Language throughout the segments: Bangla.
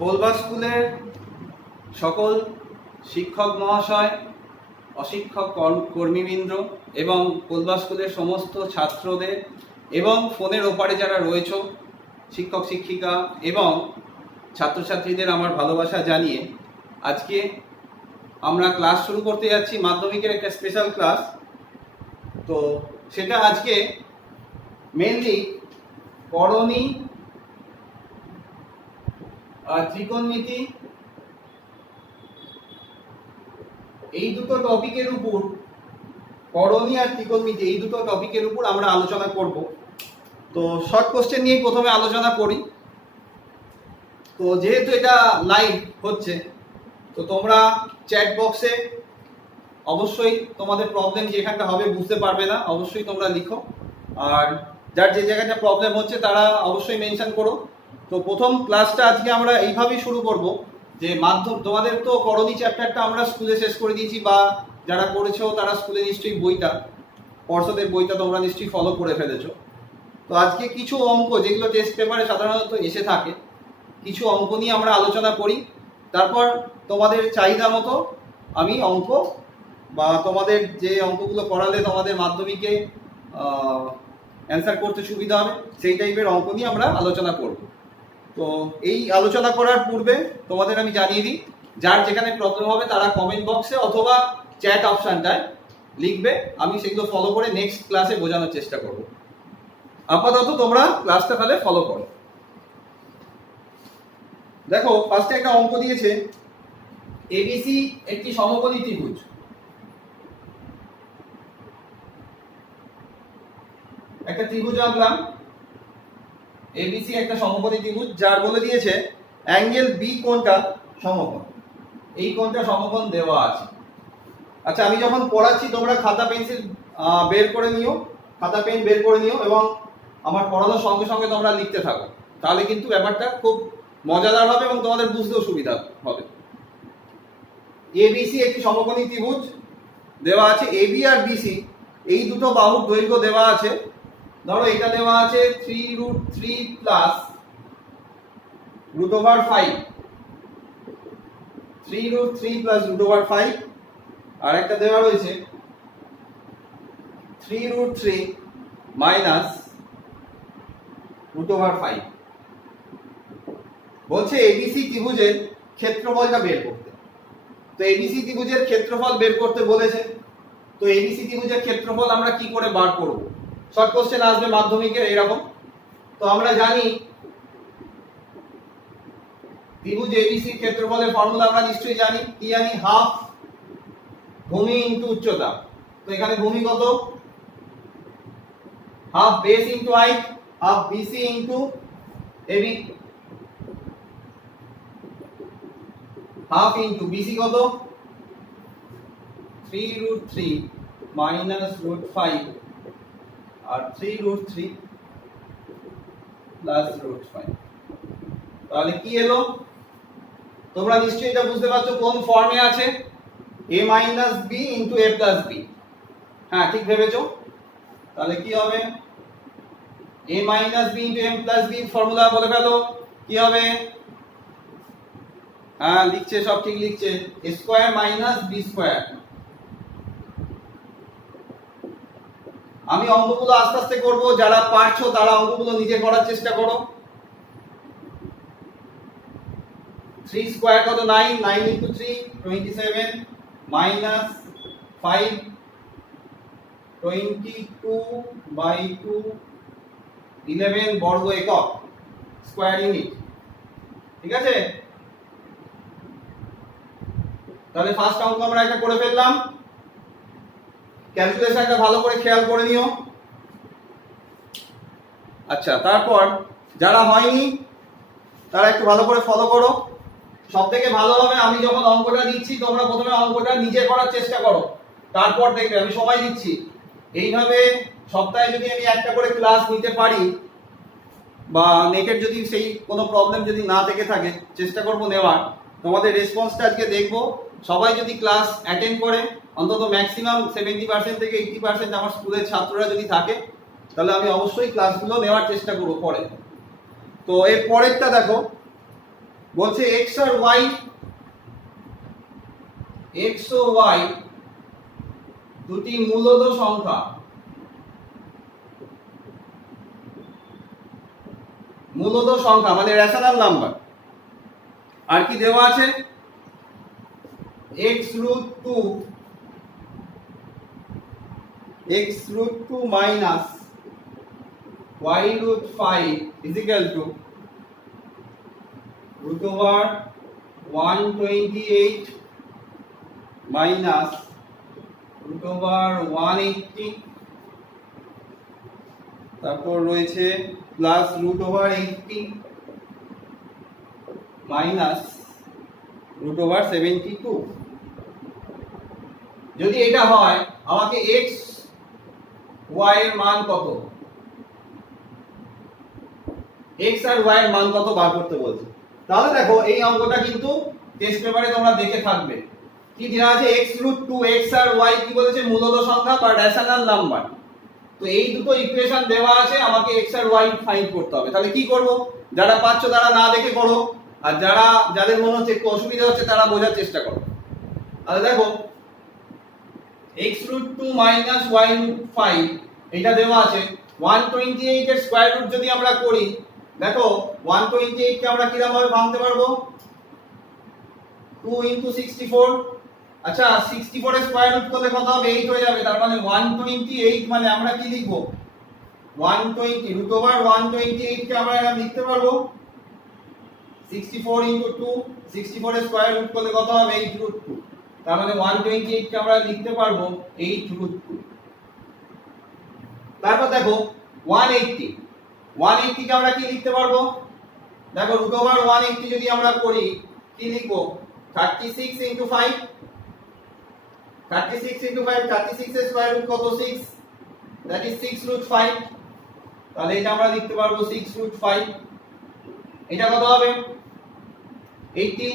পোলবা স্কুলের সকল শিক্ষক মহাশয়, অশিক্ষক কর্মীবৃন্দ এবং পোলবা স্কুলের সমস্ত ছাত্রদের এবং ফোনের ওপারে যারা রয়েছে শিক্ষক শিক্ষিকা এবং ছাত্রছাত্রীদের আমার ভালোবাসা জানিয়ে আজকে আমরা ক্লাস শুরু করতে যাচ্ছি। মাধ্যমিকের একটা স্পেশাল ক্লাস। তো সেটা আজকে মেনলি করণী আর ত্রিকোণমিতি এই দুটো টপিকের উপর, করণী আর ত্রিকোণমিতি এই দুটো টপিকের উপর আমরা আলোচনা করব। তো শর্ট কোশ্চেন নিয়ে প্রথমে আলোচনা করি। তো যেহেতু এটা লাইভ হচ্ছে, তো তোমরা চ্যাট বক্সে অবশ্যই তোমাদের প্রবলেম যেখানটা হবে বুঝতে পারবে না, অবশ্যই তোমরা লিখো। আর যার যে জায়গাটা প্রবলেম হচ্ছে তারা অবশ্যই মেনশন করো। তো প্রথম ক্লাসটা আজকে আমরা এইভাবেই শুরু করব যে তোমাদের তো করণী চ্যাপ্টারটা আমরা স্কুলে শেষ করে দিয়েছি, বা যারা করেছো তারা স্কুলে নিশ্চয়ই বইটা, পর্ষদের বইটা তোমরা নিশ্চয়ই ফলো করে ফেলেছো। তো আজকে কিছু অঙ্ক যেগুলো টেস্ট পেপারে সাধারণত এসে থাকে, কিছু অঙ্ক নিয়ে আমরা আলোচনা করি। তারপর তোমাদের চাহিদা মতো আমি অঙ্ক বা তোমাদের যে অঙ্কগুলো করালে তোমাদের মাধ্যমিকে অ্যান্সার করতে সুবিধা হবে সেই টাইপের অঙ্ক নিয়ে আমরা আলোচনা করব। তো এই আলোচনা করার পূর্বে তোমাদের আমি জানিয়ে দিই, যার যেখানে প্রবলেম হবে তারা কমেন্ট বক্সে অথবা চ্যাট অপশানটায় লিখবে, আমি সেগুলো ফলো করে নেক্সট ক্লাসে বোঝানোর চেষ্টা করব। আপাতত তোমরা ক্লাসটা তাহলে ফলো করো। দেখো, ফার্স্টে একটা অঙ্ক দিয়েছে, এবিসি একটি সমকোণী ত্রিভুজ। একটা ত্রিভুজ আঁকলাম, এবিসি একটা সমকোণী ত্রিভুজ, যার বলে দিয়েছে অ্যাঙ্গেল বি কোণটা সমকোণ, এই কোণটা সমকোণ দেওয়া আছে। আচ্ছা, আমি যখন পড়াচ্ছি তোমরা খাতা পেন্সিল বের করে নিও, খাতা পেন বের করে নিও এবং আমার পড়ানোর সঙ্গে সঙ্গে তোমরা লিখতে থাকো, তাহলে কিন্তু ব্যাপারটা খুব মজাদার হবে এবং তোমাদের বুঝতেও সুবিধা হবে। এবিসি একটি সমকোণী ত্রিভুজ দেওয়া আছে, এবি আর বিসি এই দুটো বাহুর দৈর্ঘ্য দেওয়া আছে। ধরো এটা দেওয়া আছে 3√3 প্লাস √5, 3√3 প্লাস √5, আর একটা দেওয়া রয়েছে 3√3 মাইনাস √5। বলছে এবিসি ত্রিভুজের ক্ষেত্রফলটা বের করতে। তো এবিসি ত্রিভুজের ক্ষেত্রফল বের করতে বলেছে। তো এবিসি ত্রিভুজের ক্ষেত্রফল আমরা কি করে বার করব? শর্ট কোশ্চেন আসবে মাধ্যমিকের এরকম। তো আমরা জানি ত্রিভুজ এবিসি ক্ষেত্রফলের ফর্মুলা আমরা নিশ্চয়ই জানি। কি জানি? হাফ ভূমি ইনটু উচ্চতা। তো এখানে ভূমি কত? Half base into height, half BC into AB, half into BC কত? 3√3 মাইনাস √5 আর 3√3 প্লাস √5। তাহলে কি এলো? তোমরা নিশ্চয়ই এটা বুঝতে পারছো কোন ফর্মে আছে, a minus B into a plus B. হ্যাঁ, ঠিক ভেবেছো। তাহলে কি হবে? a minus B into m plus B formula বলে ফেলো। কি হবে? হ্যাঁ, লিখছে, সব ঠিক লিখছে, a square minus b square. আমি অঙ্কগুলো আস্তে আস্তে করব, যারা পারছো তারা অঙ্কগুলো নিজে করার চেষ্টা করো। 3 স্কয়ার কত? 9, 9 ইনটু 3 27 মাইনাস 5 22/2 11 বর্গ একক স্কয়ার ইউনিট। ঠিক আছে? তাহলে ফার্স্ট অঙ্ক আমরা একটা করে ফেললাম। ক্যালকুলেশনটা ভালো করে খেয়াল করে নিও। আচ্ছা, তারপর যারা হয়নি তারা একটু ভালো করে ফলো করো। সব থেকে ভালো হবে আমি যখন অঙ্কটা দিচ্ছি তোমরা প্রথমে অঙ্কটা নিজে করার চেষ্টা করো, তারপর দেখবে আমি সময় দিচ্ছি। এইভাবে সপ্তাহে যদি আমি একটা করে ক্লাস নিতে পারি, বা নেটের যদি সেই কোনো প্রবলেম যদি না থেকে থাকে, চেষ্টা করব নেওয়ার। তোমাদের রেসপন্সটা আজকে দেখবো। সবাই যদি ক্লাস অ্যাটেন্ড করে, অন্তত ম্যাক্সিমাম 70% থেকে 80% আমার স্কুলের ছাত্ররা যদি থাকে, তাহলে আমি অবশ্যই ক্লাসগুলো নেওয়ার চেষ্টা করবো পরে। তো এর পরেরটা দেখো, বলছে এক্স আর ওয়াই, এক্স ও ওয়াই দুটি মূলদ সংখ্যা, মূলদ সংখ্যা মানে রেশনাল নাম্বার। আর কি দেওয়া আছে, x root 2 minus y root 5 is equal to root over 128 minus root over 180, তারপর রয়েছে plus root over 80 minus root over 72। যদি এটা হয় আমাকে x y এর মান কত, x আর y এর মান কত বার করতে বলছে। তাহলে দেখো এই অঙ্কটা কিন্তু টেস্ট পেপারে তোমরা দেখে থাকবে। কি দেওয়া আছে, x root 2, x আর y কি বলেছে, মূলদ সংখ্যা বা রেশনাল নাম্বার। তো এই দুটো ইকুয়েশন দেওয়া আছে, আমাকে x আর y ফাইন্ড করতে হবে। তাহলে কি করব, যারা পাচ্ছো তারা না দেখে করো, আর যাদের মনে হচ্ছে একটু অসুবিধা হচ্ছে তারা বোঝার চেষ্টা করো। তাহলে দেখো x root 2 minus y root 5 এটা দেওয়া আছে। 128 এর স্কয়ার রুট যদি আমরা করি, দেখো 128 কে আমরা কিরকম ভাবে ভাঙতে পারবো, 2 into 64। আচ্ছা 64 এর স্কয়ার রুট করলে কত হবে, 8 হয়ে যাবে। তার মানে 128 মানে আমরা কি লিখব, 120 root over 128 কে আমরা এখানে লিখতে পারবো 64 into 2, 64 এর স্কয়ার রুট করলে কত হবে, 8 root 2। তার মানে 128 কে আমরা লিখতে পারবো 8 root 2। তারপর দেখো 180 কে আমরা কি লিখতে পারবো, দেখো root over 180 যদি আমরা করি কি লিখবো, 36 into 5, 36 into 5, 36 এর স্কয়ার রুট কত, 6, that is 6 root 5। তাহলে এটা আমরা লিখতে পারবো 6 root 5। এটা কত হবে 80।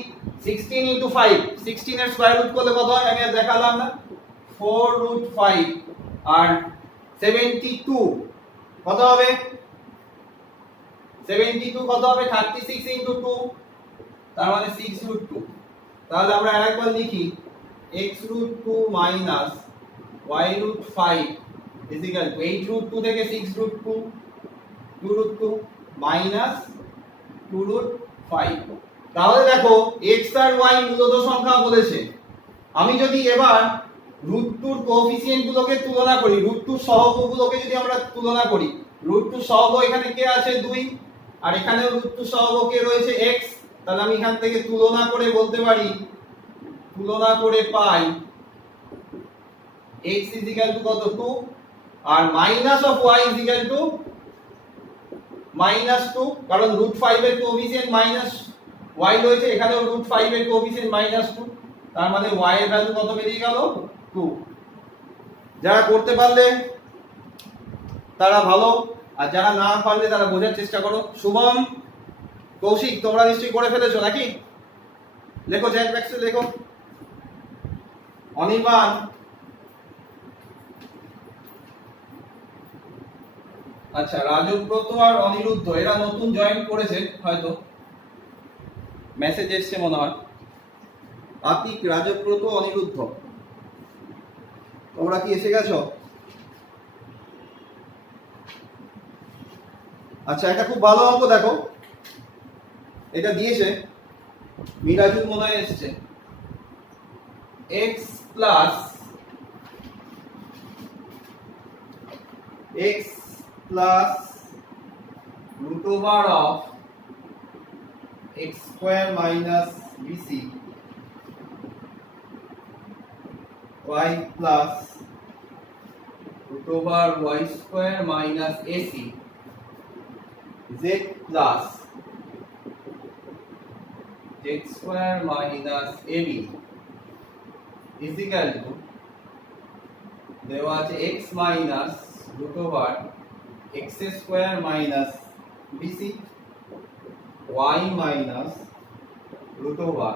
16 into 5, 16 এর স্কয়ার রুট করলে কত হয়, আমি আর দেখালাম না, 4 root 5। আর 72 কত হবে, 72 কত হবে, 36 into 2, তার মানে 6 root 2। তাহলে আমরা আরেকবার লিখি x root 2 minus y root 5 is equal to 8 root 2 থেকে 6 root 2, 2 root 2 minus 2 root 5। তাহলে দেখো x আর y মূলদ সংখ্যা বলেছে। আমি যদি এবার root 2 এর কোএফিসিয়েন্ট গুলোকে তুলনা করি, root 2 সহগগুলোকে যদি আমরা তুলনা করি, root 2 সহগ এখানে কে আছে 2, আর এখানেও root 2 সহগ কে রয়েছে x। তাহলে আমি এখান থেকে তুলনা করে বলতে পারি, তুলনা করে পাই x is equal to কত, 2, আর minus of y is equal to -2, কারণ root 5 এর কোএফিসিয়েন্ট মাইনাস y রয়েছে, এখানেও root 5 এর কোএফিসিয়েন্ট -2, তার মানে y এর ভ্যালু কত বেরিয়ে গেল, 2। যারা করতে পারলে তারা ভালো, আর যারা না পারলে তারা বোঝার চেষ্টা করো। শুভম, কৌশিক তোমরা নিশ্চয়ই করে ফেলেছো নাকি, লেখো চ্যাট বক্সে লেখো। অনির্বাণ, আচ্ছা রাজব্রত আর অনিরুদ্ধ এরা নতুন জয়েন করেছে, হয়তো মেসেজ এসেছে মনে হয়। আতিক, রাজব্রত, অনিরুদ্ধ তোমরা কি এসে গেছো? আচ্ছা এটা খুব ভালো অঙ্ক, দেখো এটা দিয়েছে মিরাজুল মনে হয় এসেছে, x plus root over of x square minus bc y plus root over y square minus ac z plus z square minus ab is equal to দেওয়া আছে x minus root over x square minus bc, y minus root over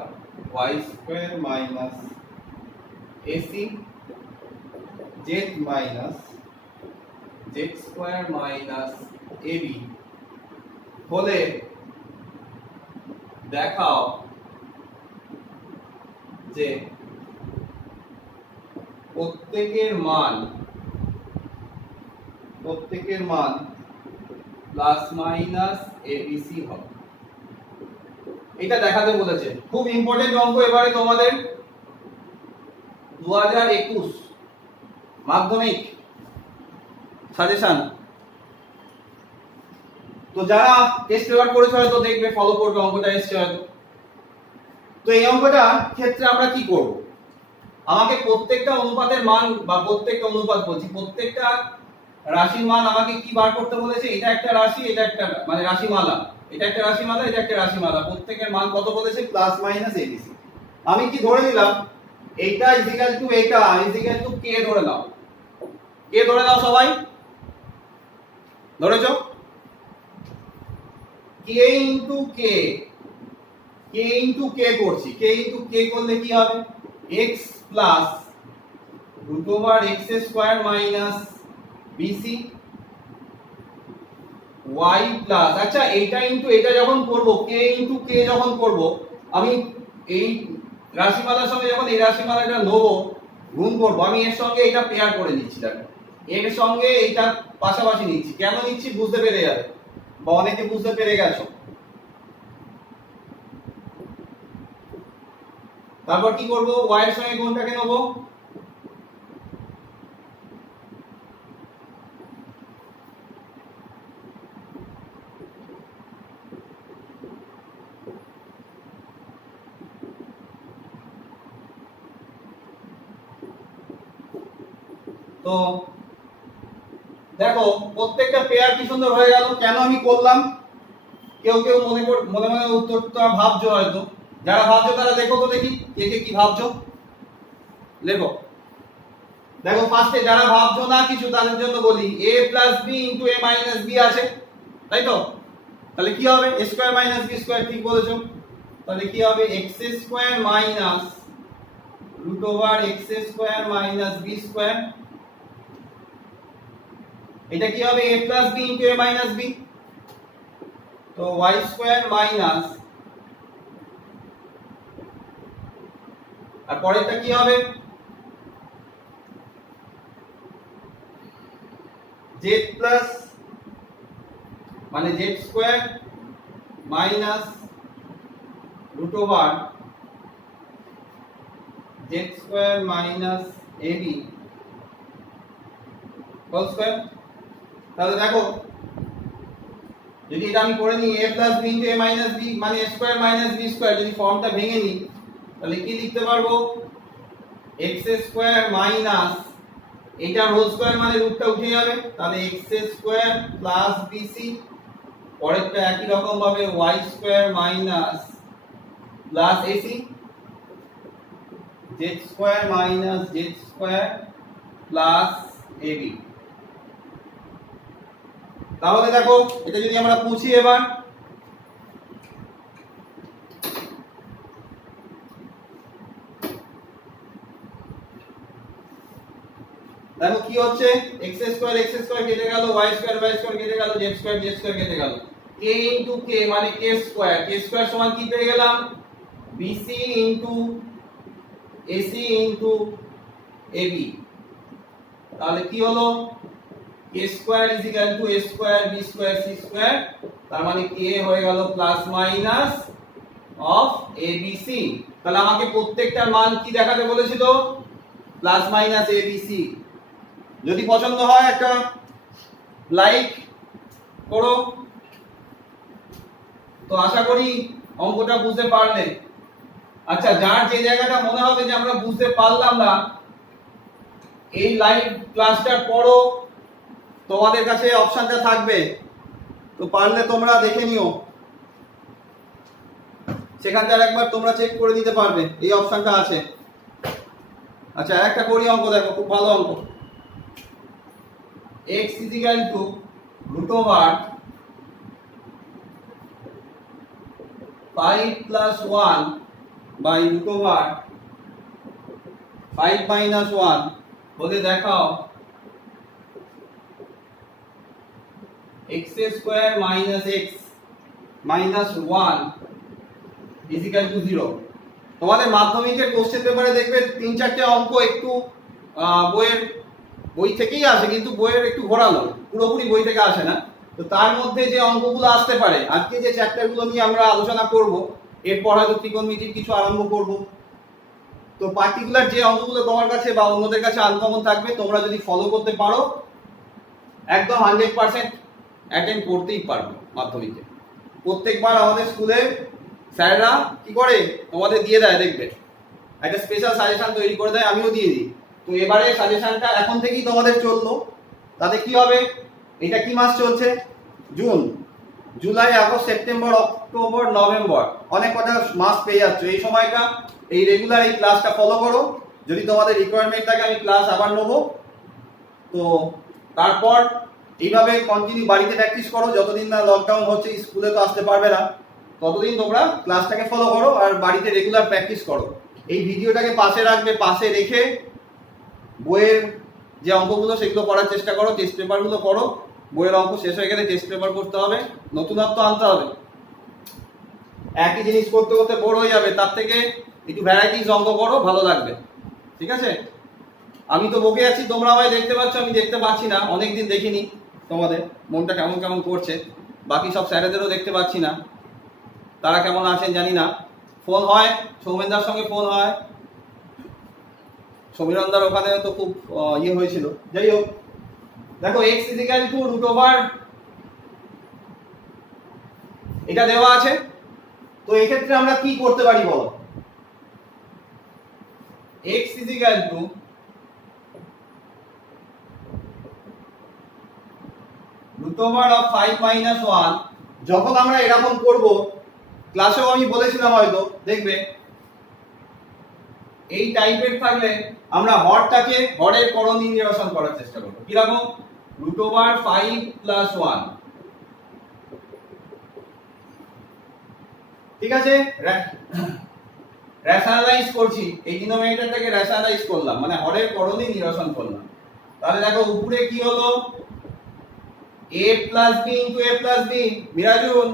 y square minus ac, z minus z square minus ab হলে দেখাও যে প্রত্যেকের মান প্লাস মাইনাস এবিসি হবে। এটা দেখাতে বলেছে, খুব ইম্পর্টেন্ট অঙ্ক। এবারে তোমাদের 2021 মাধ্যমিক সাজেশন। তো যারা টেস্ট পেপার করেছে হয়তো দেখবে, ফলো করবে, অঙ্কটা এসছে হয়তো। তো এই অঙ্কটা ক্ষেত্রে আমরা কি করব, আমাকে প্রত্যেকটা অনুপাতের মান বা প্রত্যেকটা অনুপাত বলছি, প্রত্যেকটা রাশির মান আমাকে কি বার করতে বলেছে। এটা একটা রাশি, এটা একটা মানে রাশিমালা, এটা একটা রাশিমালা, এটা একটা রাশিমালা। প্রত্যেকের মান কত বলেছে? Plus minus ABC. আমি কি ধরে নিলাম? এইটা ইজিক্যাল টু এটা ইজিক্যাল টু কে ধরে নাও। কে ধরে নাও সবাই, ধরেছো? কে ইনটু কে, কে ইনটু কে করছি। কে ইনটু কে করলে কি হবে? x plus root over x square minus bc y plus, আচ্ছা এইটা ইনটু এটা যখন করব, কে ইনটু কে যখন করব, আমি এই রাশিমালার সঙ্গে যখন এই রাশিমালাটা নেব গুণ করব, আমি এর সঙ্গে এটা পেয়ার করে নিচ্ছি। দেখো এর সঙ্গে এইটা পাশাপাশি নিচ্ছি। কেন নিচ্ছি বুঝতে পেরে যাবে, বা অনেকে বুঝতে পেরে গেছো। তারপর কি করব? y এর সঙ্গে কোনটাকে নেব? তো দেখো প্রত্যেকটা পেয়ার কি সুন্দর হয়ে গেল। কেন আমি করলাম? কেউ কেউ মনে মনে উত্তরটা ভাবছো হয়তো। যারা ভাবছো তারা দেখো তো দেখি কে কে কি ভাবছো, লেখো। দেখো ফার্স্টে যারা ভাবছো না কিছু, তাদের জন্য বলি a plus b into a minus b আছে, তাই তো? তাহলে কি হবে? a square minus b square, ঠিক বলেছো। তাহলে কি হবে? x square minus root over x square minus b square. এটা কি হবে? a plus b into a minus b। তো y স্কয়ার মাইনাস, আর পরেরটা কি হবে? z প্লাস মানে z square minus root over z square minus ab whole square. তাহলে দেখো যদি এটা আমি করে নিই a plus b into a minus b মানে a square minus b square, যদি ফর্মটা ভেঙে নিই তাহলে কি লিখতে পারবো? x স্কয়ার মাইনাস, এটা হোল স্কয়ার মানে রুটটা উঠে যাবে, তাহলে x স্কয়ার প্লাস bc। পরেরটা একই রকম ভাবে y square minus plus ac, z square minus z square plus ab। তাহলে দেখো এটা যদি আমরা পুছি এবার, দেখো কি হচ্ছে? x স্কয়ার কেটে গেল, y স্কয়ার কেটে গেল, z স্কয়ার কেটে গেল। k ইনটু k মানে k স্কয়ার সমান কি পেয়ে গেলাম? bc into ac into ab। তাহলে কি হলো? k square is equal two a square b square c square, তার মানে k হয়ে গেল প্লাস মাইনাস অফ abc। তাহলে আমাকে প্রত্যেকটার মান কি দেখাতে বলেছিল? Plus minus abc। যদি পছন্দ হয় একটা লাইক করো। তো আশা করি অঙ্কটা বুঝতে পারলে। আচ্ছা যার যে জায়গাটা মনে হবে যে আমরা বুঝতে পারলাম না, এই লাইভ ক্লাসটার পরও তোমাদের কাছে অপশনটা থাকবে, তো পারলে তোমরা দেখে নিও, সেখানটা একবার তোমরা চেক করে দিতে পারবে, এই অপশনটা আছে। আচ্ছা একটা করি অঙ্ক, দেখো খুব ভালো অঙ্ক। x is equal to root over 5 plus 1 by root over 5 minus 1 বলে দেখাও x square minus x minus 1 is equal to 0। তোমাদের মাধ্যমিকের কোশ্চেন পেপারে দেখবে 3-4টে অঙ্ক একটু বই থেকেই আসে, কিন্তু বইয়ের একটু ঘোরানো, পুরোপুরি বই থেকে আসে না। তো তার মধ্যে যে অঙ্কগুলো আসতে পারে, আজকে যে চ্যাপ্টারগুলো নিয়ে আমরা আলোচনা করব, এরপর হয়তো ত্রিকোণমিতির কিছু আরম্ভ করব। তো পার্টিকুলার যে অঙ্কগুলো তোমার কাছে বা অন্যদের কাছে আনকমন থাকবে, তোমরা যদি ফলো করতে পারো একদম 100% অ্যাটেন্ড করতেই পারবে মাধ্যমিকে। প্রত্যেকবার আমাদের স্কুলে স্যাররা কি করে তোমাদের দিয়ে দেয়, দেখবে একটা স্পেশাল সাজেশন তৈরি করে দেয়, আমিও দিয়ে দিই। তো এবারে সাজেশনটা এখন থেকেই তোমাদের চললো, তাতে কি হবে, এটা কি মাস চলছে, June, July, August, September, October, November, অনেক কটা মাস পেয়ে যাচ্ছ। এই সময়টা এই রেগুলার এই ক্লাসটা ফলো করো। যদি তোমাদের রিকোয়ারমেন্ট থাকে আমি ক্লাস আবার নেবো। তো তারপর এইভাবে কন্টিনিউ বাড়িতে প্র্যাকটিস করো, যতদিন না লকডাউন হচ্ছে, স্কুলে তো আসতে পারবে না, ততদিন তোমরা ক্লাসটাকে ফলো করো আর বাড়িতে রেগুলার প্র্যাকটিস করো। এই ভিডিওটাকে পাশে রাখবে, পাশে রেখে বইয়ের যে অঙ্কগুলো সেগুলো করার চেষ্টা করো, টেস্ট পেপারগুলো করো। বইয়ের অঙ্ক শেষ হয়ে গেলে টেস্ট পেপার করতে হবে, নতুনত্ব আনতে হবে। একই জিনিস করতে করতে বোর হয়ে যাবে, তার থেকে একটু ভ্যারাইটিস অঙ্ক করো, ভালো লাগবে। ঠিক আছে? আমি তো বকে আছি, তোমরা আমায় দেখতে পাচ্ছ, আমি দেখতে পাচ্ছি না, অনেকদিন দেখিনি। তোমাদের মনটা কেমন কেমন করছে, বাকি সব স্যারেদেরও দেখতে পাচ্ছি না, তারা কেমন আছেন জানি না। ফোন হয়, সৌমেনদার সঙ্গে ফোন হয়, সমীরণদার ওখানে তো খুব ইয়ে হয়েছিল। যাই হোক, দেখো x is equal to root over এটা দেওয়া আছে। তো এক্ষেত্রে আমরা কি করতে পারি বলো, x is equal to root over of 5 minus 1। যখন আমরা এরকম করব, ক্লাসেও আমি বলেছিলাম হয়তো, দেখবে এই টাইপের থাকলে আমরা হরের করণীয় নিরসন করার চেষ্টা করব। কিরকম, রুট ওভার 5 প্লাস 1। ঠিক আছে, রেশনালাইজ করছি, এই ডিনোমিনেটরটাকে রেশনালাইজ করলাম, মানে হরের করণীয় নিরসন করলাম। তাহলে দেখো উপরে কি হলো, a plus b into a plus b। Mirajul,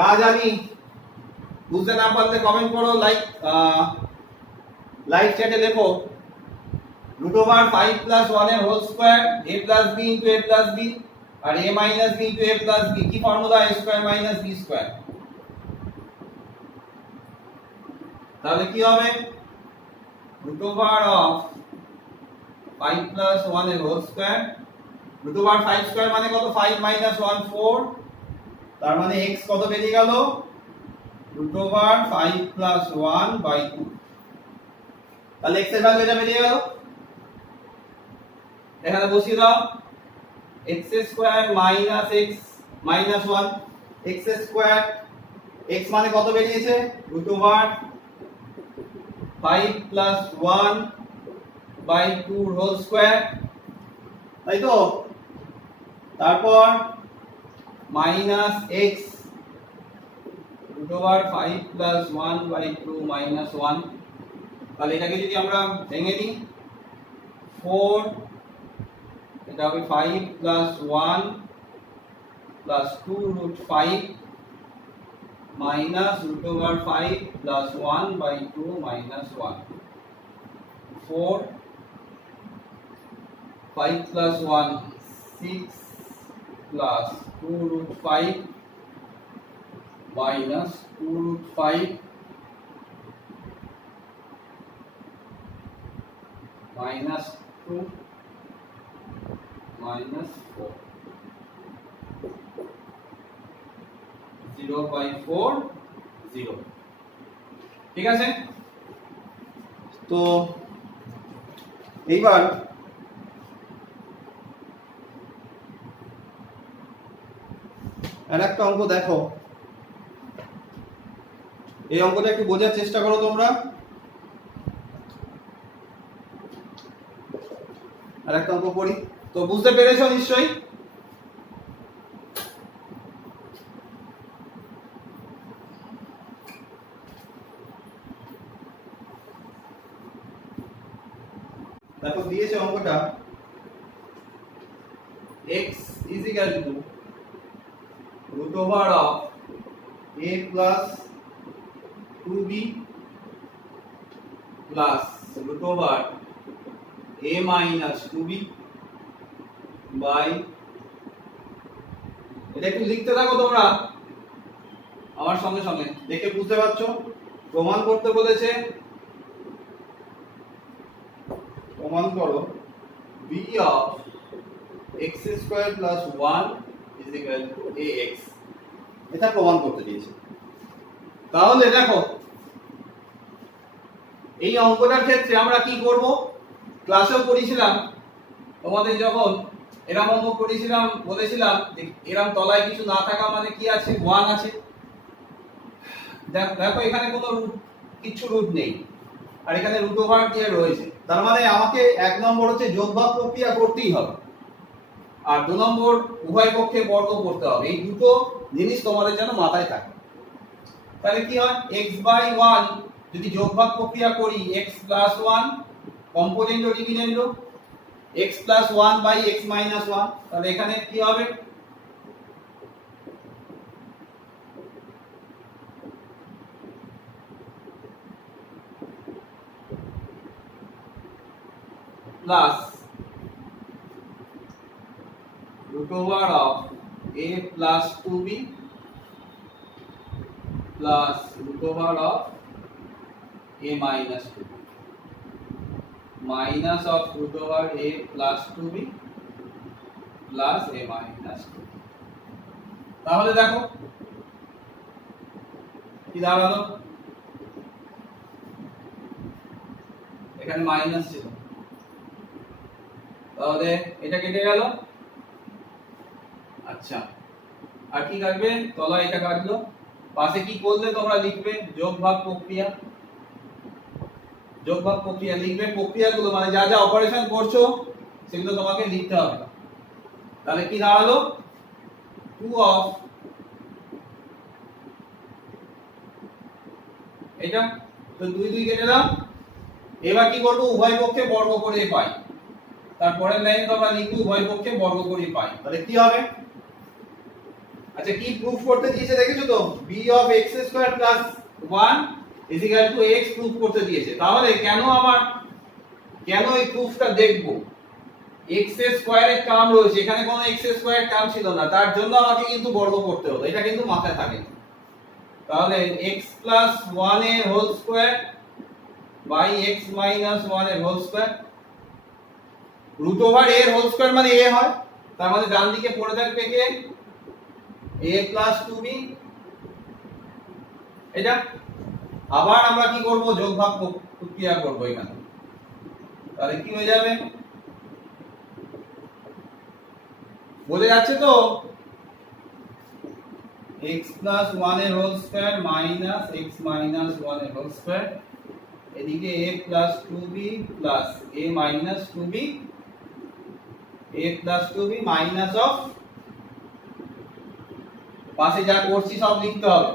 Rajani, বুঝতে না পারলে কমেন্ট করো, লাইভ চ্যাটে লেখো। রুট ওভার 5 প্লাস 1 এর whole square, a plus b into a plus b, আর a minus b into a plus b। কি formula, a square minus b square. তাহলে কি হবে, রুট ওভার অফ 5 প্লাস 1 এর whole square, root over 5 square মানে কত, 5 মাইনাস 1 4, তার মানে x কত বেরিয়ে গেল, রুট ওভার 5 প্লাস 1 বাই 2। তাহলে x এর ভ্যালু এটা বেরিয়ে গেল, এখানে বসিয়ে দাও, x square minus x minus 1, x square, x মানে কত বেরিয়েছে, root over 5 plus 1 by 2 whole square, তাই তো। তারপর minus x root over 5 plus 1 by 2 minus 1। তাহলে এটাকে যদি আমরা ভেঙে দিই, 4, এটা হবে 5 plus 1 plus 2 root 5 minus root over 5 plus 1 by 2 minus 1। 4, 5 plus 1 6 plus 2 root 5 minus 2 root 5 minus 2 minus 4, 0 by 4 0। ঠিক আছে, তো এইবার আরেকটা অঙ্ক দেখো, এই অঙ্কটা একটু বোঝার চেষ্টা করো তোমরা। আরেকটা অঙ্ক করি, তো বুঝতে পেরেছো নিশ্চয়ই। দেখো দিয়েছে অঙ্কটা, x is equal to root over of a plus 2b plus root over a minus 2b by, এটা একটু লিখতে থাকো তোমরা আমার সঙ্গে সঙ্গে, দেখে বুঝতে পারছো। প্রমাণ করতে বলেছে, প্রমাণ করো b of x square plus 1 is equal two ax, এটা প্রমাণ করতে দিয়েছে। তাহলে দেখো এই অঙ্কটার ক্ষেত্রে আমরা কি করব, ক্লাসেও পড়িয়েছিলাম তোমাদের যখন এরকম অঙ্ক করেছিলাম, বলেছিলাম এরকম তলায় কিছু না থাকা মানে কি আছে, 1 আছে। দেখো এখানে কোনো কিছু রুট নেই, আর এখানে রুট ওভার দিয়ে রয়েছে, তার মানে আমাকে 1 নম্বর হচ্ছে যোগভাগ প্রক্রিয়া করতেই হবে, আর 2 নম্বর উভয় পক্ষে বর্গ করতে হবে। এই দুটো জিনিস তোমাদের যেন মাথায় থাকে। তাহলে কি হয়, x বাই 1 যদি যোগভাগ প্রক্রিয়া করি, x প্লাস 1 কম্পোনেন্ট ও dividend, x plus 1 by x minus 1, তাহলে এখানে কি হবে, plus root over of a plus 2b plus root over of a minus 2b minus of root over a plus 2b plus a minus 2b। তাহলে দেখো কি দাঁড়ালো, এখানে মাইনাস ছিল, তাহলে এটা কেটে গেল। আচ্ছা, আর কি কাটবে, তলা এটা কাটলো, পাশে কি করলে তোমরা লিখবে যোগভাগ প্রক্রিয়া, যোগভাগ প্রক্রিয়া লিখবে, প্রক্রিয়াগুলো মানে যা যা অপারেশন করছো সেগুলো তোমাকে লিখতে হবে। তাহলে কি দাঁড়ালো, 2 অফ এটা তো 2 2 কেটে দাও। এবার কি করব, উভয় পক্ষে বর্গ করে পাই, তারপরের লাইনে তোমরা লিখবে উভয় পক্ষে বর্গ করে পাই, তাহলে কি হবে। আচ্ছা, কি প্রুফ করতে দিয়েছে দেখেছো তো, b of x square plus 1 is equal two x proof করতে দিয়েছে। তাহলে কেন এই প্রুফটা দেখব, x স্কয়ারের টার্ম রয়েছে, এখানে কোনো x স্কয়ারের টার্ম ছিল না, তার জন্য আমাকে কিন্তু বর্গ করতে হলো, এটা কিন্তু মাথায় থাকে। তাহলে x প্লাস 1 এর whole square by x minus 1 এর whole square, root over a এর হোল স্কয়ার মানে a হয়, তার মানে ডান দিকে পড়ে থাকবে কে, a প্লাস 2b, এটা আবার আমরা কি করব, যোগভাগ প্রক্রিয়া করব এখানে, তাহলে কি হয়ে যাবে, বলে যাচ্ছে তো x প্লাস 1 এর whole square minus x minus 1 এর হোল স্কয়ার, এদিকে a plus 2b plus a minus 2b, a plus 2b minus of, পাশে যা করছি সব লিখতে হবে।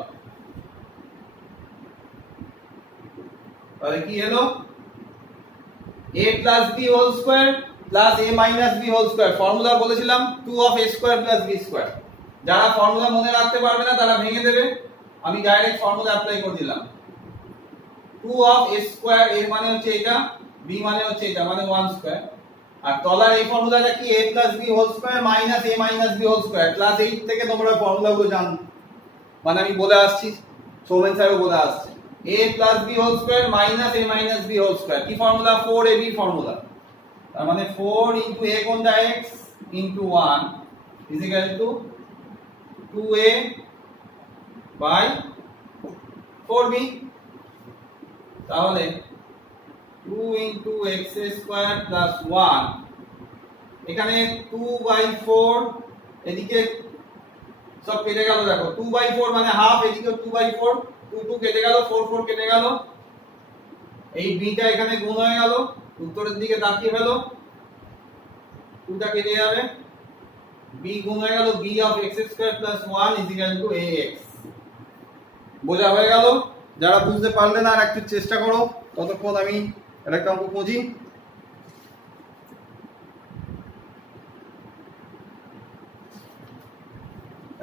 তাহলে কি হলো, a plus b whole square plus a minus b whole square, formula বলেছিলাম 2 of a square plus b square. যারা ফর্মুলা মনে রাখতে পারবে না তারা ভেঙে দেবে, আমি ডাইরেক্ট ফর্মুলা অ্যাপ্লাই করে দিলাম। 2 অফ a স্কয়ার, এর মানে হচ্ছে এটা, b মানে হচ্ছে এটা, মানে 1 স্কয়ার, আর তলার এই ফর্মুলাটা কি, a plus b whole square minus a minus b whole square. Class 8 থেকে তোমরা ফর্মুলাগুলো জানো, মানে আমি বলে আসছি, সৌমেন স্যারও বলে আসছে, a plus b whole square minus a minus b whole square, কি ফর্মুলা, 4ab ফর্মুলা, তার মানে 4 ইনটু a কোনটা x into 1 is equal to 2a by 4b। তাহলে 2 ইনটু x স্কয়ার প্লাস 1, এখানে 2/4, এদিকে সব কেটে গেল, দেখো 2/4 মানে হাফ, এদিকে 2/4, 2 2 কেটে গেল, 4 4 কেটে গেল, এই b টা এখানে গুণ হয়ে গেল, উত্তরের দিকে তাকিয়ে ফেলো, 2 টা কেটে যাবে, b গুণ হয়ে গেল, b of x square plus 1 is equal two ax। বোঝা হয়ে গেল? যারা বুঝতে পারলে না আর একটু চেষ্টা করো, ততক্ষণ আমি একটা অঙ্ক বুঝি।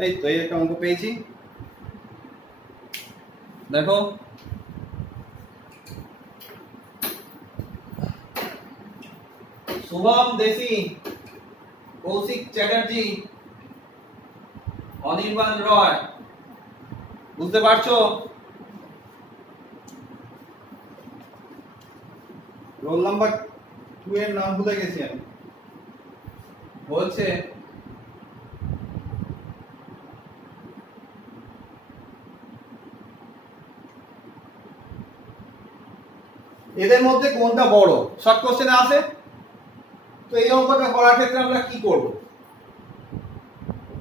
এই তো এই একটা অঙ্ক পেয়েছি, দেখো শুভম দেশি, কৌশিক চ্যাটার্জি, অনির্বাণ রয়। বুঝতে পারছো? রোল নাম্বার 2 এর নাম ভুলে গেছি আমি। বলছে এদের মধ্যে কোনটা বড়? শর্ট কোশ্চেনে আসে। তো এই অঙ্কটা করার ক্ষেত্রে আমরা কি করব?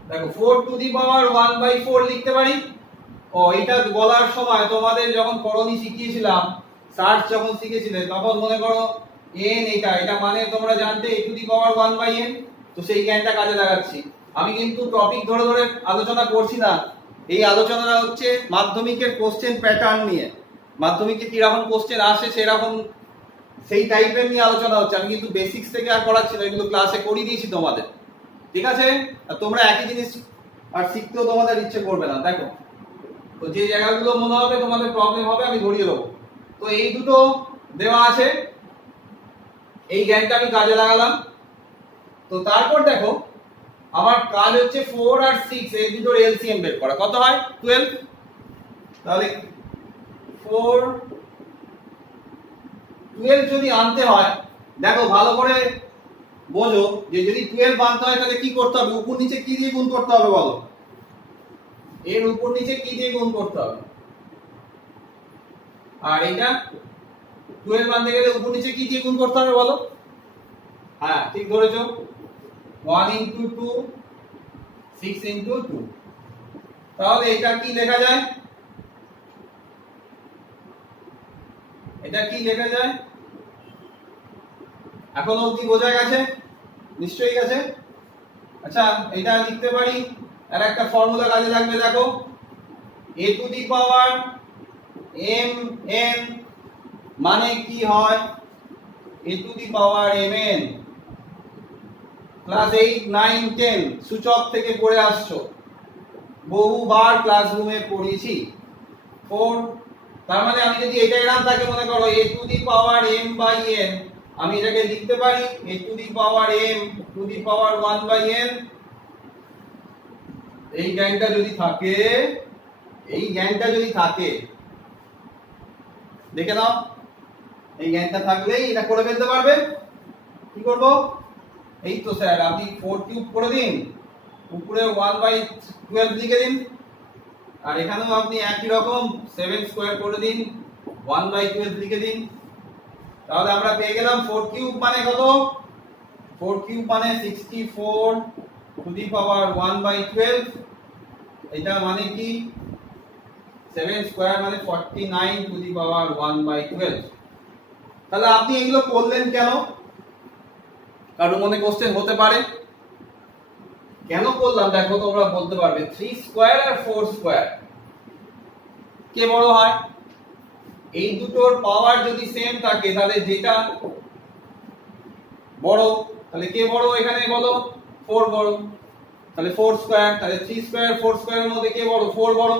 দেখো 4 টু দি পাওয়ার 1/4 লিখতে পারি। ও এটা বলার সময় তোমাদের যখন করণী শিখিয়েছিলাম, সার্চ যখন শিখেছিলে, তখন মনে করো n এটা মানে তোমরা জানতে a two the power 1/n। তো সেই জ্ঞানটা কাজে লাগাচ্ছি। আমি কিন্তু টপিক ধরে ধরে আলোচনা করছি না। এই আলোচনাটা হচ্ছে মাধ্যমিকের কোশ্চেন প্যাটার্ন নিয়ে। মাধ্যমিকে কিরকম কোশ্চেন আসে সেরকম সেই টাইপের নিয়ে আলোচনা হচ্ছে। আমি কিন্তু বেসিক্স থেকে আর করাচ্ছি না, এগুলো ক্লাসে করিয়ে দিয়েছি তোমাদের। ঠিক আছে? আর তোমরা একই জিনিস আর শিখতেও তোমাদের ইচ্ছে করবে না। দেখো, তো যে জায়গাগুলো মনে হবে তোমাদের প্রবলেম হবে আমি ধরিয়ে দেবো। তো এই দুটো দেওয়া আছে, এই জ্ঞানটা আমি কাজে লাগালাম। তো তারপর দেখো আমার কাজ হচ্ছে 4 আর 6 এই দুটোর এলসিএম বের করা। কত হয়? 12। তাহলে 4 12 যদি আনতে হয়, দেখো ভালো করে বোঝো যে যদি 12 আনতে হয় তাহলে কি করতে হবে? উপর নিচে কি দিয়ে গুণ করতে হবে বলো? এর উপর নিচে কি দিয়ে গুণ করতে হবে? আর এটা 12 আনতে গেলে উপর নিচে কি দিয়ে গুণ করতে হবে বলো? হ্যাঁ, ঠিক ধরেছো। 1 into 2, 6 into 2। তাহলে এটা কি লেখা যায়? এটা কি লেখা যায়? এখন অবধি বোঝা গেছে? নিশ্চয়ই গেছে। আচ্ছা, এটা লিখতে পারি, আর একটা ফর্মুলা কাজে লাগবে। দেখো, a two the power mn মানে কি হয়? a two the power mn। Class 8 9 10 সূচক থেকে পড়ে আসছো, বহুবার ক্লাসরুমে পড়িয়েছি। 4, তার মানে আমি যদি এটা এরকম থাকে, মনে করো a two the power m/n, আমি এটাকে লিখতে পারি a two the power m two the power 1/n। এই জ্ঞানটা যদি থাকে, এই জ্ঞানটা যদি থাকে, দেখে নাও, এই জ্ঞানটা থাকলেই এটা করে ফেলতে পারবে। কি করব? এই তো স্যার, আপনি 4 কিউব করে দিন, উপরে 1/12 লিখে দিন, আর এখানেও আপনি একই রকম 7 স্কয়ার করে দিন, 1/12 লিখে দিন। তাহলে আমরা পেয়ে গেলাম 4 কিউব মানে কত? 4 কিউব মানে 64 টু দি পাওয়ার 1/12। এটা মানে কি? 7 স্কয়ার মানে 49 টু দি পাওয়ার 1/12। তাহলে আপনি এগুলো করলেন কেন? কারণ মনে কোশ্চেন হতে পারে। কেন করলাম দেখো, তোমরা বলতে পারবে 3 স্কয়ার আর 4 স্কয়ার কে বড় হয়? এই দুটোর পাওয়ার যদি সেম থাকে তাহলে যেটা বড়, তাহলে কে বড় এখানে বলো? 4 বড়। তাহলে 4 স্কয়ার, তাহলে 3 স্কয়ার 4 স্কয়ারের মধ্যে কে বড়? 4 বড়।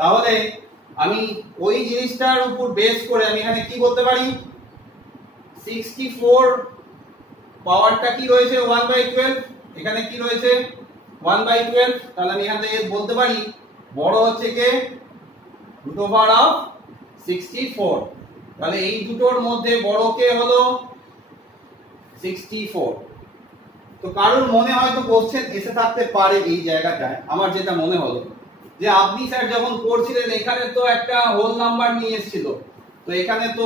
তাহলে আমি ওই জিনিসটার উপর বেস করে আমি এখানে কি বলতে পারি? 64 পাওয়ারটা কি রয়েছে? 1/12। এখানে কি রয়েছে? 1/12। তাহলে আমি এখান থেকে বলতে পারি বড় হচ্ছে কে? √64। তাহলে এই দুটোর মধ্যে বড় কে হলো? 64। তো কারোর মনে হয়তো কোশ্চেন এসে থাকতে পারে এই জায়গাটায়, আমার যেটা মনে হলো যে আপনি স্যার যখন করছিলেন এখানে তো একটা হোল নাম্বার নিয়ে এসেছিল, তো এখানে তো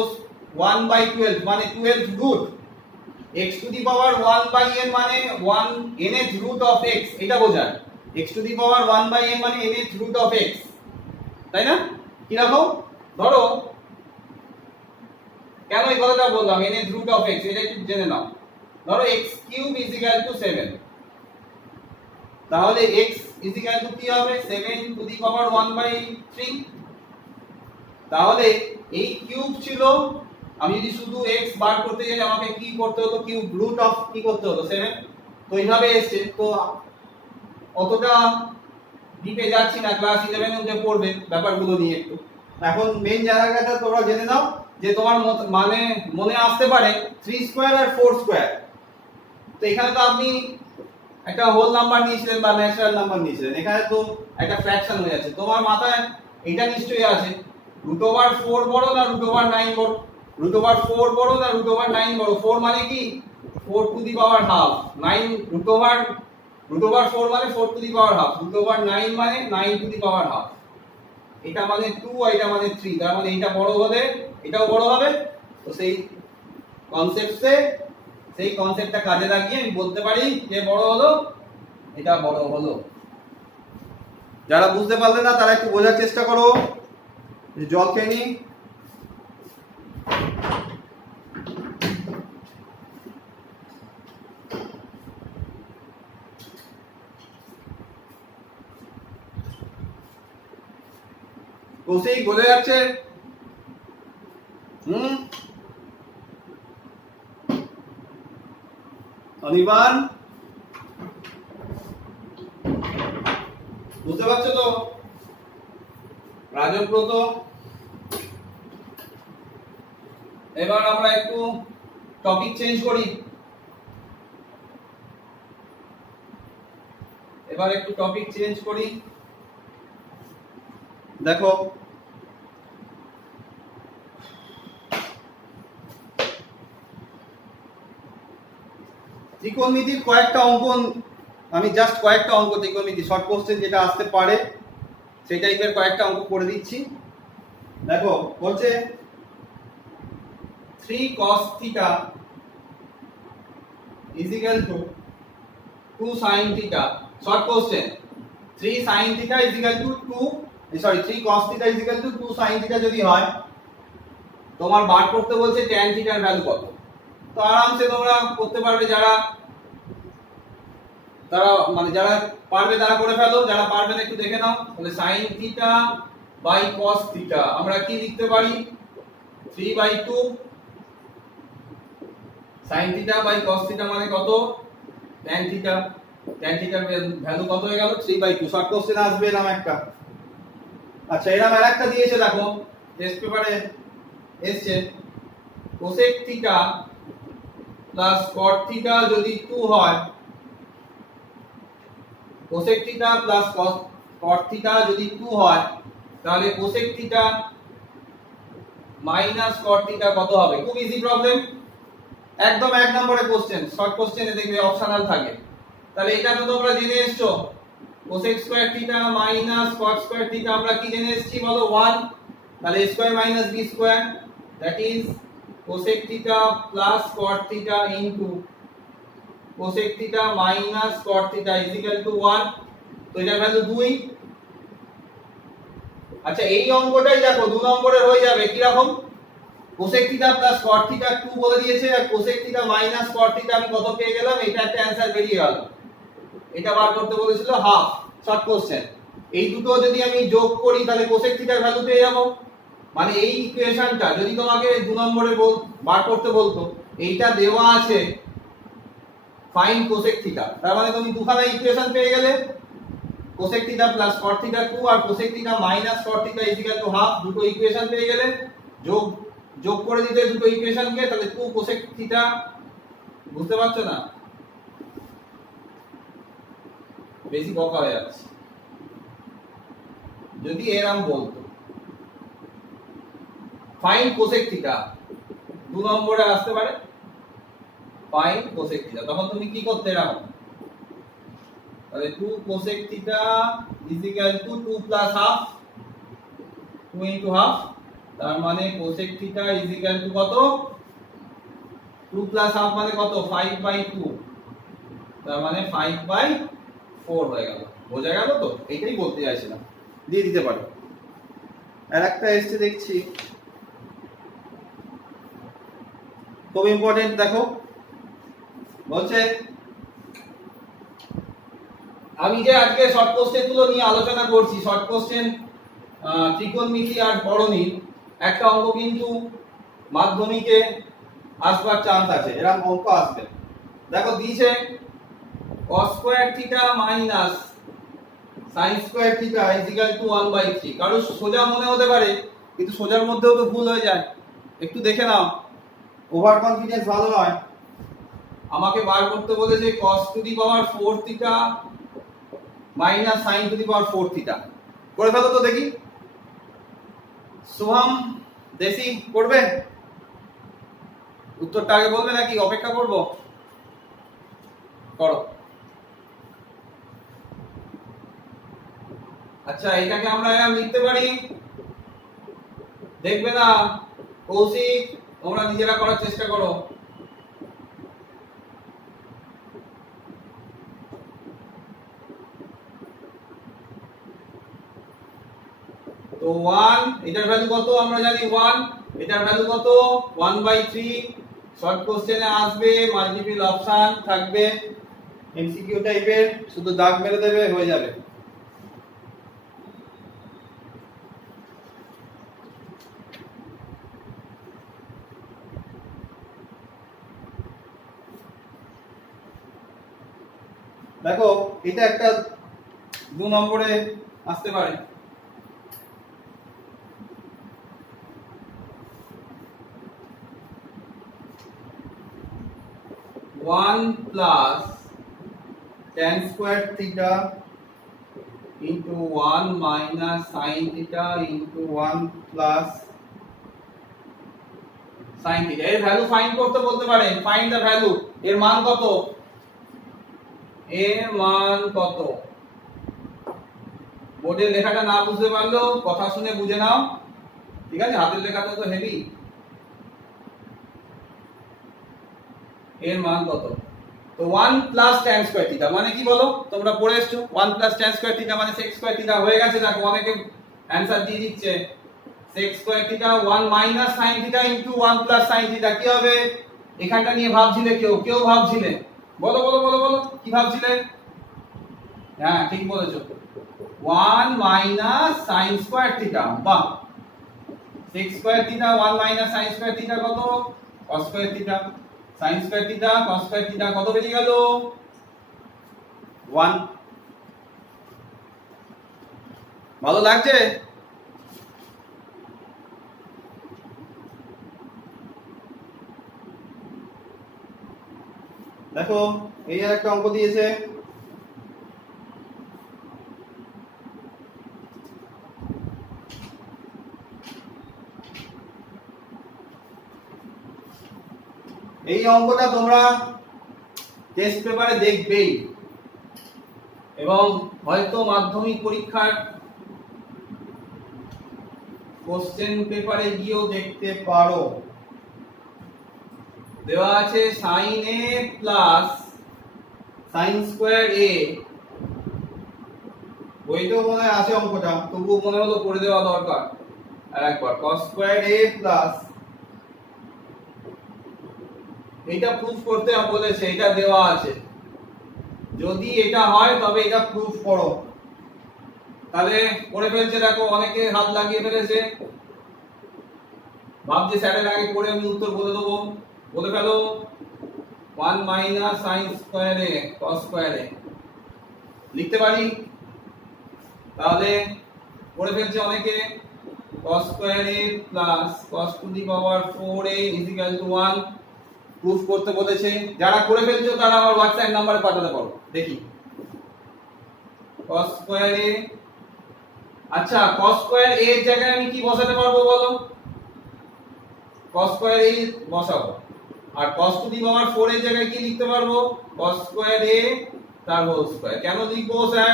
1/12 মানে 12 root, x to the power 1/n মানে 1 nth রুট অফ x, এটা বোঝায়। x to the power 1/n মানে nth রুট অফ x, তাই না? কি রাখো? ধরো, কেন এই কথাটা বললাম nth রুট অফ x, এটা একটু জেনে নাও। ধরো x cube is equal two 7, তাহলে x ইজ ইকুয়াল টু কি হবে? 7 টু দি পাওয়ার 1/3। তাহলে এই কিউব ছিল, আমি যদি শুধু x বার করতে যাই আমাকে কি করতে হতো? কিউব রুট অফ কি করতে হতো? 7। তো এইভাবে এসেছে। তো অতটা ডিপে যাচ্ছি না, ক্লাস 11 এ উঠে পড়বে ব্যাপারগুলো নিয়ে একটু। এখন মেইন জায়গাটা তোমরা জেনে নাও যে তোমার মানে মনে আসতে পারে 3 স্কয়ার আর 4 স্কয়ার। তো এখানে তো আপনি একটা হোল নাম্বার নিয়েছিলেন বা ন্যাচারাল নাম্বার নিয়েছিলেন, এখানে তো একটা ফ্র্যাকশন হয়ে যাচ্ছে। তোমার মাথায় এটা নিশ্চয়ই আছে √4 বড় না √9 বড়? √4 বড় না √9 বড়? 4 মানে কি 4 টু দি পাওয়ার হাফ, 9 √4 মানে 4 টু দি পাওয়ার হাফ, √9 মানে 9 টু দি পাওয়ার হাফ। এটা মানে 2 আর এটা মানে 3, তার মানে এটা বড় হলে এটাও বড় হবে। তো সেই কনসেপ্টটা কাজে লাগিয়ে আমি বলতে পারি যে বড় হলো, এটা বড় হলো। যারা বুঝতে পারলে না তারা একটু বোঝার চেষ্টা করো। জল খেয়ে নি। বসেই গলে যাচ্ছে। অনির্বাণ, বুঝতে পারছো তো? রাজব্রত, এবার আমরা একটু টপিক চেঞ্জ করি। দেখো ত্রিকোণমিতির কয়েকটা অঙ্ক, আমি জাস্ট কয়েকটা অঙ্ক ত্রিকোণমিতি শর্ট কোশ্চেন যেটা আসতে পারে সেই টাইপের কয়েকটা অঙ্ক করে দিচ্ছি। দেখো বলছে 3 cos theta is equal to 2 sin theta. Short question. 3 sin theta is equal to 3 cos theta is equal to 2 sin theta যদি হয়, তোমার বার করতে বলছে tan theta এর ভ্যালু কত। তো আরামসে তোমরা করতে পারবে, যারা পারবে তারা করে ফেলো, যারা পারবে না একটু দেখে নাও। তাহলে sin theta by cos theta আমরা কি লিখতে পারি? 3/2 sin theta by cos theta মানে কত? tan theta। tan theta এর ভ্যালু কত হয়ে গেল? 3/2। শর্ট কোশ্চেন আসবে এরকম একটা। আচ্ছা, এরকম আরেকটা দিয়েছে, দেখো টেস্ট পেপারে এসছে cosec theta plus cot theta যদি 2 হয়, cosec theta plus cot theta যদি 2 হয়, তাহলে cosec theta minus cot theta কত হবে? খুব ইজি প্রবলেম, একদম 1 নম্বরের কোশ্চেন। শর্ট কোশ্চেনে দেখবে অপশনাল থাকে। তাহলে এটা তো তোমরা জেনে এসছো, cosec square theta minus cot square theta আমরা কি জেনে এসেছি বলো? 1। তাহলে a square minus b square, that is cosec theta plus cot theta into cosec theta minus cot theta is equal to 1। তো এটার ভ্যালু 2। আচ্ছা, এই অঙ্কটাই দেখো 2 নম্বরের হয়ে যাবে কি রকম? cosec theta plus cot theta 2 বলে দিয়েছে, আর cosec theta minus cot theta আমি কত পেয়ে গেলাম? এটা একটা অ্যানসার বেরিয়ে গেল। এটা বার করতে বলেছিল হাফ। Short question. এই দুটো যদি আমি যোগ করি তাহলে cosec থিটার ভ্যালু পেয়ে যাব। মানে এই ইকুয়েশনটা যদি তোমাকে 2 নম্বরে বার করতে বলতো, এইটা দেওয়া আছে ফাইন্ড cosec থিটা, তার মানে তুমি দুখানা ইকুয়েশন পেয়ে গেলে, cosec theta plus cot theta 2 আর cosec theta minus cot theta is equal to half. দুটো ইকুয়েশন পেয়ে গেলে, যোগ করে দিতে দুটো ইকুয়েশনকে, তাহলে 2 cosec থিটা। বুঝতে পারছো না? বেশি বকা হয়ে যাচ্ছে। যদি এরকম বলতো ফাইন্ড cosec থিটা, 2 নম্বরে আসতে পারে ফাইন্ড cosec থিটা, তখন তুমি কি করতে? এরকম, তাহলে 2 cosec theta is equal two 2 plus half, 2 into half, তার মানে cosec theta is equal two কত? 2 প্লাস হাফ মানে কত? 5/2, তার মানে 5/4 হয়ে গেল। বোঝা গেল তো? এইটাই বলতে চাইছিলাম। দিয়ে দিতে পারো। আর একটা এসছে দেখছি, খুব ইম্পর্টেন্ট। দেখো বলছে, আমি যে আজকে শর্ট কোশ্চেন গুলো নিয়ে আলোচনা করছি, শর্ট কোশ্চেন ত্রিকোণমিতি আর পরনীর একটা অঙ্ক কিন্তু মাধ্যমিকে আসবার চান্স আছে, এরকম অঙ্ক আসবে। দেখো দিয়েছে cos square theta minus sin square theta is equal two 1/3। কারণ সোজা মনে হতে পারে, কিন্তু সোজার মধ্যেও তো ভুল হয়ে যায়। একটু দেখে নাও, ওভার কনফিডেন্স ভালো নয়। আমাকে বার করতে বলেছে cos two the power 4 theta minus sin two the power 4 theta. করে ফেলো তো দেখি। শুভম দেশি করবে? উত্তরটা আগে বলবে নাকি অপেক্ষা করব? করো। আচ্ছা এটাকে আমরা এরকম লিখতে পারি, দেখবে না কৌশিক, তোমরা নিজেরা করার চেষ্টা করো। তো 1 এটার ভ্যালু কত আমরা জানি 1, এটার ভ্যালু কত 1/3। শর্ট কোশ্চেনে আসবে, মাল্টিপল অপশন থাকবে, এমসিকিউ টাইপের, শুধু দাগ মেরে দেবে হয়ে যাবে। দেখো এটা একটা 2 নম্বরে আসতে পারে। One plus tan square theta into 1 minus sin theta into 1 plus sin theta. এর ভ্যালু ফাইন্ড করতে বলতে পারে, ফাইন্ড দ্য ভ্যালু। এর মান কত? এর মান কত? বোর্ডের লেখাটা না বুঝতে পারলেও কথা শুনে বুঝে নাও, ঠিক আছে? হাতের লেখাটা তো হেভি। এর মান কত? তো 1 প্লাস tan স্কয়ার থিটা মানে কি বলো? তোমরা পড়ে এসছো 1 প্লাস tan স্কয়ার থিটা মানে sec স্কয়ার থিটা হয়ে গেছে। দেখো অনেকে অ্যানসার দিয়ে দিচ্ছে sec square theta 1 minus sin theta into 1 plus sin theta কি হবে? এখানটা নিয়ে ভাবছিলে কেউ ভাবছিলে? বলো বলো বলো বলো কি ভাবছিলে? হ্যাঁ ঠিক বলেছো, 1 মাইনাস sin স্কয়ার থিটা। বাহ, sec square theta 1 minus sin square theta কত? cos square theta. sin square theta cos square theta কত বেরিয়ে গেল? 1। ভালো লাগছে? দেখো এই আর একটা অঙ্ক দিয়েছে, এই অঙ্কটা তোমরা টেস্ট পেপারে দেখবেই এবং হয়তো মাধ্যমিক পরীক্ষার কোশ্চেন পেপারে গিয়েও দেখতে পারো। দেওয়া আছে sin a plus sin square a। বইতেও মনে হয় আছে অঙ্কটা, তবুও মনে হলো করে দেওয়া দরকার আর একবার। cos স্কয়ার a প্লাস, এটা প্রুফ করতে বলেছে, এটা দেওয়া আছে। যদি এটা হয় তবে এটা প্রুফ করো। তাহলে করে ফেলছে, দেখো অনেকে হাত লাগিয়ে ফেলেছে, ভাবছে স্যারের আগে পড়ে আমি উত্তর বলে দেবো। বলে ফেলো 1 minus sin square a cos square a লিখতে পারি। তাহলে করে ফেলছে অনেকে cos square a plus cos two the power 4a is equal to 1। Proof করতে বলেছে। যারা করে ফেলছো তারা আমার হোয়াটসঅ্যাপ নম্বরে পাঠাতে পারো, দেখি। cos স্কয়ার a, আচ্ছা cos স্কয়ার a এর জায়গায় আমি কি বসাতে পারবো বলো? cos স্কয়ার a বসাবো। আর cos টু দি পাওয়ার 4 এর জায়গায় কি লিখতে পারবো? cos স্কয়ার a তার হোল স্কয়ার। কেন লিখবো স্যার?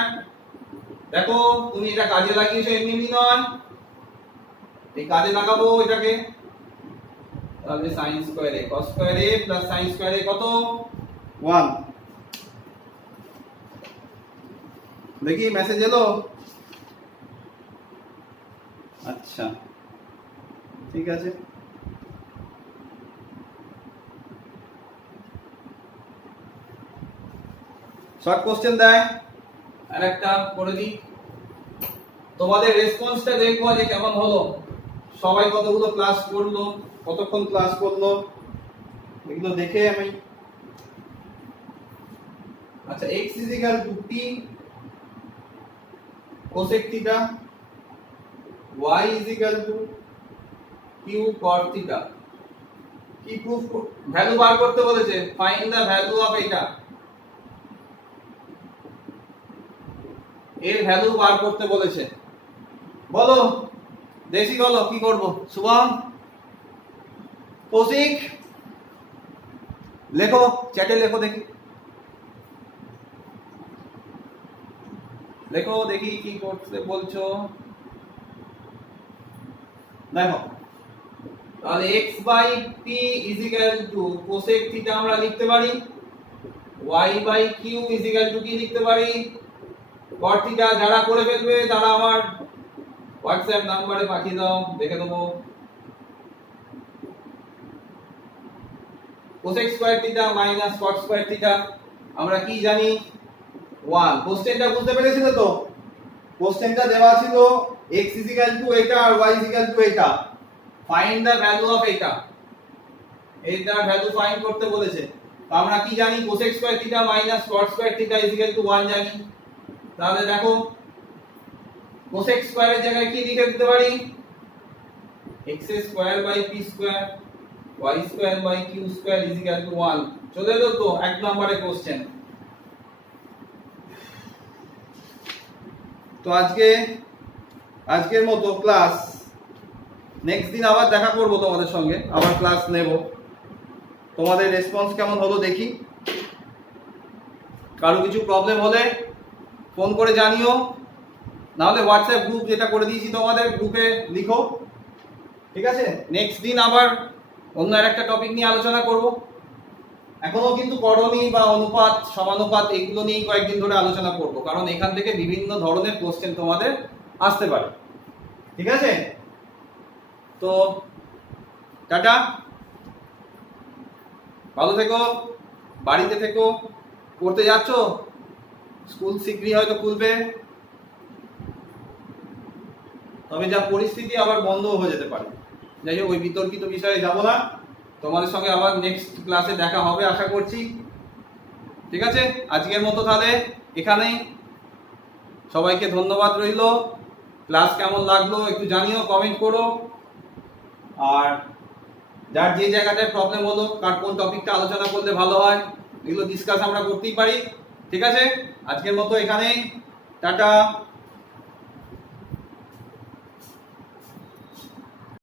দেখো তুমি এটা কাজে লাগিয়েছো, এমনি এমনি নয়, এই কাজে লাগাবো এটাকে। তাহলে sin square a cos square a plus sin square a কত? 1। দেখি মেসেজ এলো। আচ্ছা ঠিক আছে, শর্ট কোশ্চেন দেয় আর একটা করে দিই। তোমাদের রেসপন্সটা দেখবো যে কেমন হলো, সবাই কতগুলো ক্লাস করলো, কতক্ষণ ক্লাস করলো, এগুলো দেখে আমি। আচ্ছা x is equal to t cosec theta, y is equal to q cot theta। কি প্রুফ, ভ্যালু বার করতে বলেছে, ফাইন্ড দ্য ভ্যালু অফ এটা, এর ভ্যালু বার করতে বলেছে। বলো দেশি, বলো কি করব? শুভম, কৌশিক, লেখো চ্যাটে, লেখো দেখি, লেখো দেখি কি করতে বলছো। দেখো তাহলে x by p is equal to cosec theta আমরা লিখতে পারি, y by q is equal to কি লিখতে পারি, cot থিটা। যারা করে ফেলবে তারা আমার হোয়াটসঅ্যাপ নাম্বারে পাঠিয়ে দাও, দেখে দেবো। Cosec square theta minus cot square theta আমরা কি জানি 1। কোশ্চেনটা বুঝতে পেরেছিলে তো? কোশ্চেনটা দেওয়া ছিল x ইজ ইকুয়াল টু এটা আর y ইজ ইকুয়াল টু এটা, ফাইন্ড দ্য ভ্যালু অফ এটা, এটার ভ্যালু ফাইন্ড করতে বলেছে। তো আমরা কি জানি, cosec square theta minus cot square theta is equal to 1 জানি। তাহলে দেখো কোসেক স্কয়ারের জায়গায় কি লিখে দিতে পারি, x square by p square y square by q square is equal to 1। চলে এলো তো 1 নম্বরের কোশ্চেন। তো আজকের মতো ক্লাস, নেক্সট দিন আবার দেখা করব তোমাদের সঙ্গে, আবার ক্লাস নেব। তোমাদের রেসপন্স কেমন হলো দেখি। কারো কিছু প্রবলেম হলে ফোন করে জানিও, নাহলে হোয়াটসঅ্যাপ গ্রুপ যেটা করে দিয়েছি তোমাদের গ্রুপে লিখো, ঠিক আছে? নেক্সট দিন আবার অন্য একটা টপিক নিয়ে আলোচনা করব। এখনো কিন্তু করণী বা অনুপাত, সমানুপাত এগুলো নিয়েই কয়েকদিন ধরে আলোচনা করব, কারণ এখান থেকে বিভিন্ন ধরনের কোশ্চেন তোমাদের আসতে পারে, ঠিক আছে? তো টাটা, ভালো থেকো, বাড়িতে থেকো। পড়তে যাচ্ছ, স্কুল শীঘ্রই হয়তো খুলবে, তবে যা পরিস্থিতি আবার বন্ধও হয়ে যেতে পারে। যাই হোক, ওই বিতর্কিত বিষয়ে যাব না। তোমাদের সঙ্গে আবার নেক্সট ক্লাসে দেখা হবে আশা করছি, ঠিক আছে? আজকের মতো তাহলে এখানেই, সবাইকে ধন্যবাদ রইল। ক্লাস কেমন লাগলো একটু জানিও, কমেন্ট করো। আর যার যে জায়গাটায় প্রবলেম হলো, কার কোন টপিকটা আলোচনা করলে ভালো হয়, এগুলো ডিসকাস আমরা করতেই পারি, ঠিক আছে? আজকের মতো এখানেই, টাটা।